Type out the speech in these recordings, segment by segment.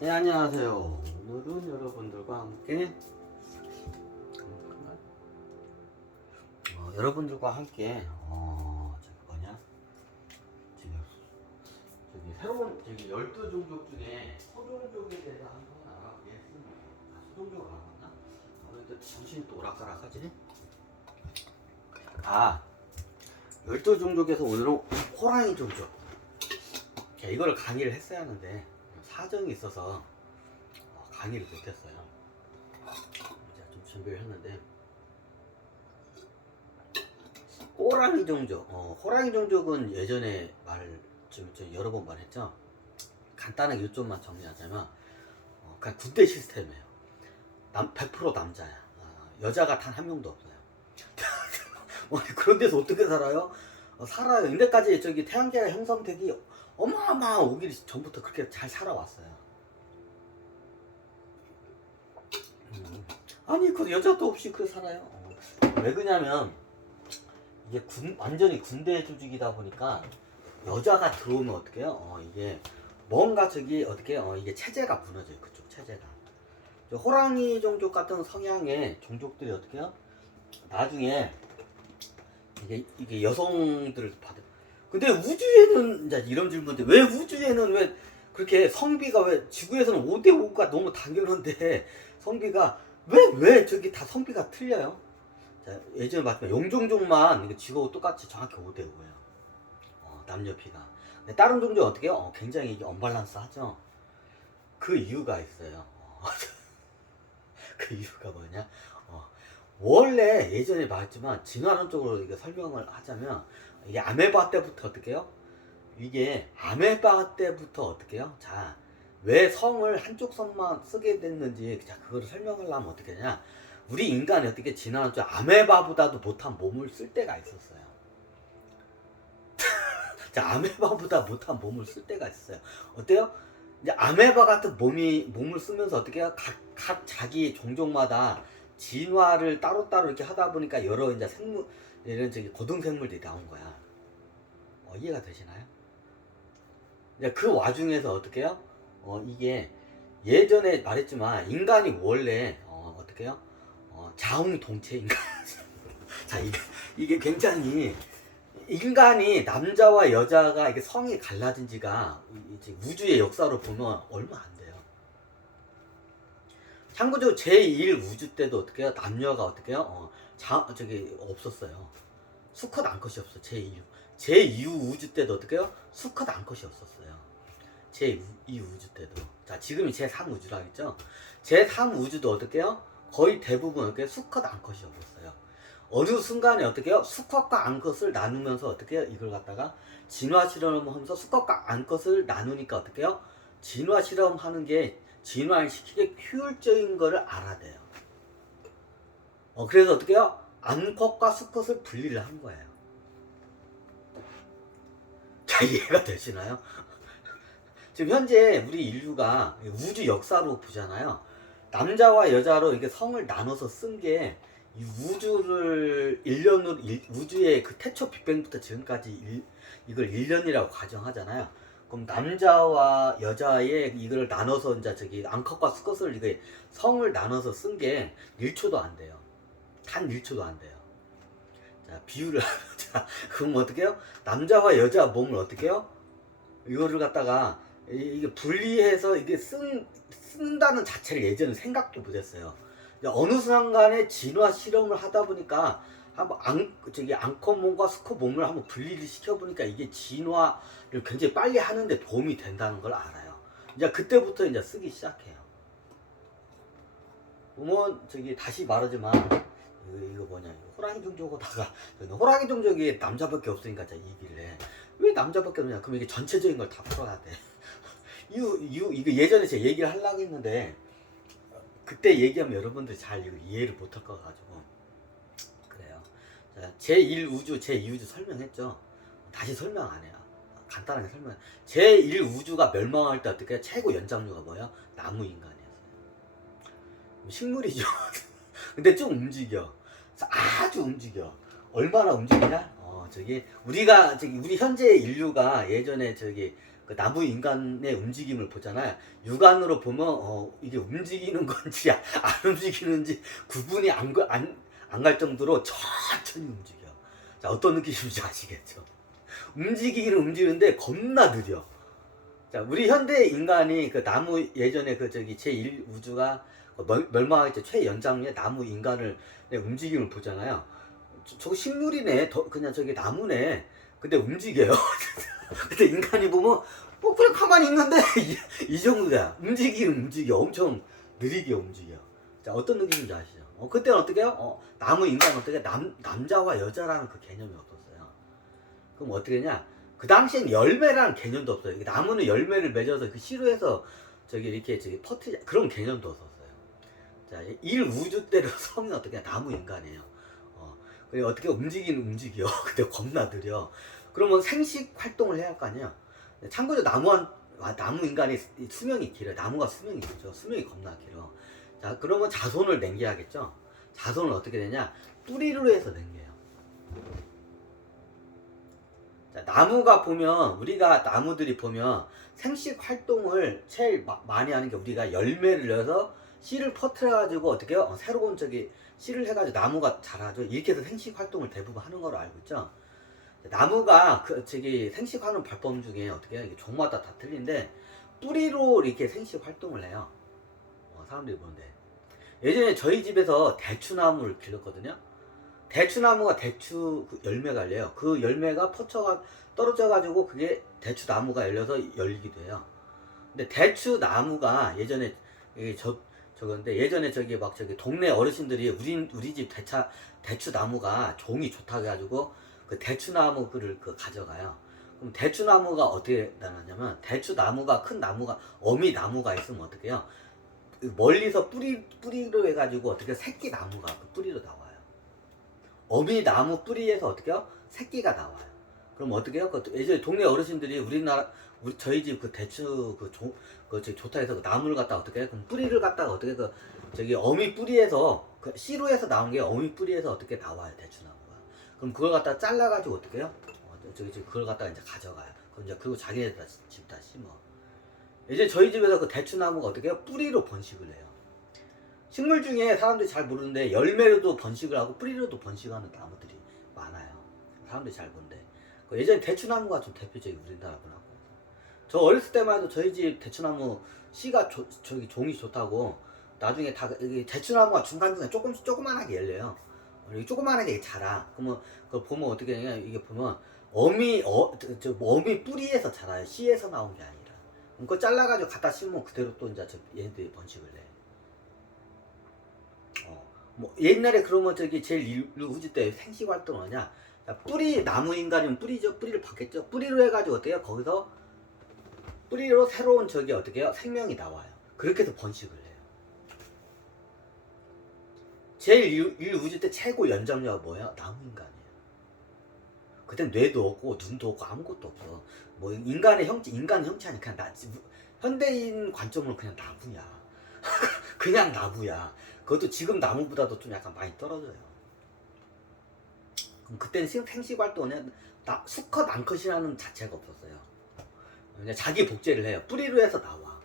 네, 안녕하세요. 오늘은 여러분들과 함께 저기 뭐냐 저기 새로운 저기 12종족 중에 소종족에 대해서 한번 알아보겠습니다. 소종족을 알아봤나? 오늘 정신이 또 오락가락하지? 12종족에서 오늘은 호랑이 종족. 이거를 강의를 했어야 하는데 사정이 있어서 강의를 못했어요. 제가 좀 준비를 했는데 호랑이 종족. 호랑이 종족은 예전에 좀 여러 번 말했죠. 간단하게 요점만 정리하자면 그냥 군대 시스템이에요. 100% 남자야. 여자가 단 한 명도 없어요. 그런 데서 어떻게 살아요? 살아요. 근데까지 저기 태양계가 형성되기 어마어마한 오기 전부터 그렇게 잘 살아왔어요. 아니 그 여자도 없이 그 살아요. 왜 그러냐면 이게 완전히 군대 조직이다 보니까 여자가 들어오면 어떻게 해요? 이게 뭔가 저기 어떻게 이게 체제가 무너져요. 그쪽 체제가. 호랑이 종족 같은 성향의 종족들이 어떻게 해요? 나중에 이게 여성들을 받아. 근데 우주에는 이제 이런 질문인데 왜 우주에는 왜 그렇게 성비가 왜 지구에서는 5대5가 너무 당연한데 성비가 왜 저기 다 성비가 틀려요? 자, 예전에 말했지만 용종족만 이거 지구하고 똑같이 정확히 5대5예요. 남녀 비가. 근데 다른 종족 어떻게 해요? 굉장히 이게 언밸런스 하죠. 그 이유가 있어요. 그 이유가 뭐냐? 원래 예전에 말했지만 진화론적으로 이거 설명을 하자면 이게 아메바 때부터 어떻게 해요? 이게 아메바 때부터 어떻게 해요? 자, 왜 성을 한쪽 성만 쓰게 됐는지 자 그거를 설명하려면 어떻게 되냐? 우리 인간이 어떻게 진화론적 아메바보다도 못한 몸을 쓸 때가 있었어요. 자, 아메바보다 못한 몸을 쓸 때가 있어요. 어때요? 이제 아메바 같은 몸을 쓰면서 어떻게 해요? 각 자기 종족마다 진화를 따로따로 이렇게 하다 보니까 여러 이제 이런 저기 고등생물들이 나온 거야. 이해가 되시나요? 이제 그 와중에서 어떻게 해요? 이게 예전에 말했지만 인간이 원래 어떻게 해요? 자웅동체 인간. 자, 이게 굉장히 인간이 남자와 여자가 이게 성이 갈라진 지가 이제 우주의 역사로 보면 얼마 안 돼요. 참고적으로 제1 우주 때도 어떻게 해요? 남녀가 어떻게 해요? 저기 없었어요. 수컷 암컷이 없어. 제2 우주 때도 어떻게 해요? 수컷 암컷이 없었어요. 제2 우주 때도. 자, 지금이 제3 우주라 했죠? 제3 우주도 어떻게 해요? 거의 대부분 어떻게 해요? 수컷 암컷이 없었어요. 어느 순간에 어떻게 해요? 수컷과 암컷을 나누면서 어떻게 해요? 이걸 갖다가 진화 실험을 하면서 수컷과 암컷을 나누니까 어떻게 해요? 진화 실험하는 게 진화를 시키게 효율적인 거를 알아내요. 그래서 어떻게 해요? 암컷과 수컷을 분리를 한 거예요. 자, 이해가 되시나요? 지금 현재 우리 인류가 우주 역사로 보잖아요. 남자와 여자로 이게 성을 나눠서 쓴 게 이 우주를 1년으로 우주의 그 태초 빅뱅부터 지금까지 이걸 1년이라고 가정하잖아요. 그럼 남자와 여자의 이걸 나눠서 이제 저기 암컷과 수컷을 이게 성을 나눠서 쓴 게 1초도 안 돼요. 단 1초도 안 돼요. 자, 비유를 하자. 그럼 어떻게 해요? 남자와 여자 몸을 어떻게 해요? 이거를 갖다가 이게 분리해서 이게 쓴다는 자체를 예전에 생각도 못했어요. 어느 순간에 진화 실험을 하다 보니까 한번 암컷 몸과 수컷 몸을 한번 분리를 시켜보니까 이게 진화를 굉장히 빨리 하는데 도움이 된다는 걸 알아요. 이제 그때부터 이제 쓰기 시작해요. 보면 저기 다시 말하지만 이거 뭐냐 호랑이 종족에다가 호랑이 종족이 남자밖에 없으니까 자 얘기를 해. 왜 남자밖에 없냐? 그럼 이게 전체적인 걸 다 풀어야 돼. 이거 예전에 제가 얘기를 하려고 했는데 그때 얘기하면 여러분들이 잘 이해를 못할 것 가지고 그래요. 자, 제1 우주, 제2 우주 설명했죠. 다시 설명 안 해요. 간단하게 설명. 제1 우주가 멸망할 때 어떻게 최고 연장류가 뭐예요? 나무 인간이었어요. 식물이죠. 근데 좀 움직여. 아주 움직여. 얼마나 움직이냐? 우리 현재 인류가 예전에 그 나무 인간의 움직임을 보잖아요. 육안으로 보면 이게 움직이는 건지 안 움직이는지 구분이 안 갈 정도로 천천히 움직여. 자, 어떤 느낌인지 아시겠죠? 움직이기는 움직이는데 겁나 느려. 자, 우리 현대 인간이 그 나무 예전에 그 저기 제1 우주가 멸망했죠. 최연장류의 나무 인간을 움직임을 보잖아요. 저거 식물이네. 그냥 저기 나무네. 근데 움직여요. 근데 인간이 보면 그냥 가만히 있는데 이 정도야. 움직이긴 움직여. 엄청 느리게 움직여. 자, 어떤 느낌인지 아시죠? 그때는 어떻게 해요? 나무 인간 어떻게 남자와 여자라는 그 개념이 없었어요. 그럼 어떻게 했냐? 그 당시엔 열매라는 개념도 없어요. 나무는 열매를 맺어서 그 씨루에서 저기 이렇게 퍼트 그런 개념도 없었어요. 자, 1우주 때로 성이 어떻게 나무 인간이에요. 그리고 어떻게 움직여. 근데 겁나 느려. 그러면 생식 활동을 해야 할 거 아니에요. 참고로 나무 인간이 수명이 길어요. 나무가 수명이 길죠. 수명이 겁나 길어. 자, 그러면 자손을 남겨야겠죠. 자손은 어떻게 되냐? 뿌리로 해서 남겨요. 자, 나무가 보면 우리가 나무들이 보면 생식 활동을 제일 많이 하는 게 우리가 열매를 내서 씨를 퍼뜨려 가지고 어떻게 해요? 새로운 씨를 해가지고 나무가 자라죠. 이렇게 해서 생식 활동을 대부분 하는 걸로 알고 있죠. 나무가 생식하는 발법 중에 어떻게 해요? 이게 종마다 다 틀린데 뿌리로 이렇게 생식 활동을 해요. 사람들이 보는데 예전에 저희 집에서 대추나무를 길렀거든요. 대추나무가 대추 열매가 열려요. 그 열매가 떨어져가지고 그게 대추나무가 열려서 열리기도 해요. 근데 대추나무가 예전에 저건데 예전에 동네 어르신들이 우리 집 대추나무가 종이 좋다고 해가지고 그 대추나무를 가져가요. 그럼 대추나무가 어떻게 나냐면 대추나무가 큰 나무가 어미나무가 있으면 어떻게 해요? 멀리서 뿌리로 해가지고 어떻게 새끼 나무가 그 뿌리로 나와요. 어미나무 뿌리에서 어떻게 해요? 새끼가 나와요. 그럼 어떻게 해요? 예전에 동네 어르신들이 저희 집 대추 좋다 해서 나무를 갖다가 어떻게 해요? 그럼 뿌리를 갖다가 어떻게 어미 뿌리에서 씨로에서 나온 게 어미 뿌리에서 어떻게 나와요, 대추나무가. 그럼 그걸 갖다가 잘라가지고 어떻게 해요? 그걸 갖다가 이제 가져가요. 그럼 이제 그리고 자기네 집다 심어. 이제 저희 집에서 그 대추나무가 어떻게 해요? 뿌리로 번식을 해요. 식물 중에 사람들이 잘 모르는데 열매로도 번식을 하고 뿌리로도 번식하는 나무들이 많아요. 사람들이 잘 모르는데 예전에 대추나무가 좀 대표적인 우리나라 문화고. 저 어렸을 때만 해도 저희 집 대추나무 씨가 종이 좋다고 나중에 다 대추나무가 중간중간에 조그만하게 열려요. 조그만하게 자라. 그러면 그걸 보면 어떻게 되냐? 이게 보면 어미 뿌리에서 자라요. 씨에서 나온 게 아니라. 그거 잘라가지고 갖다 심으면 그대로 또 이제 얘네들이 번식을 해. 옛날에 그러면 제일 우주 때 생식 활동을 하냐? 나무 인간이면 뿌리죠. 뿌리를 받겠죠. 뿌리로 해가지고 어때요? 거기서 뿌리로 새로운 어떻게 해요? 생명이 나와요. 그렇게 해서 번식을 해요. 제일 우주 때 최고 연장자가 뭐예요? 나무 인간이에요. 그땐 뇌도 없고 눈도 없고 아무것도 없어. 인간 형체는 그냥 현대인 관점으로 그냥 나무야. 그냥 나무야. 그것도 지금 나무보다도 좀 약간 많이 떨어져요. 그럼 그때는 생식 활동은 수컷 암컷이라는 자체가 없었어요. 그냥 자기 복제를 해요. 뿌리로 해서 나와.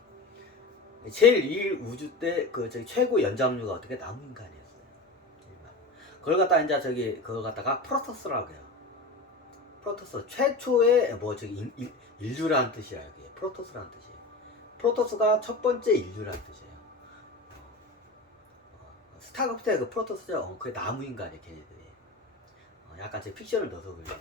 제일 우주 때 최고 연장류가 어떻게 나무 인간이었어요. 그걸 갖다가 이제 그걸 갖다가 프로토스라고 해요. 프로토스 최초의 인류라는 뜻이야. 여기 프로토스라는 뜻이에요. 프로토스가 첫 번째 인류라는 뜻이에요. 스타크래프트의 그 프로토스죠. 그게 나무 인간이에요, 걔네들이. 약간 제 픽션을 넣어서 그래요.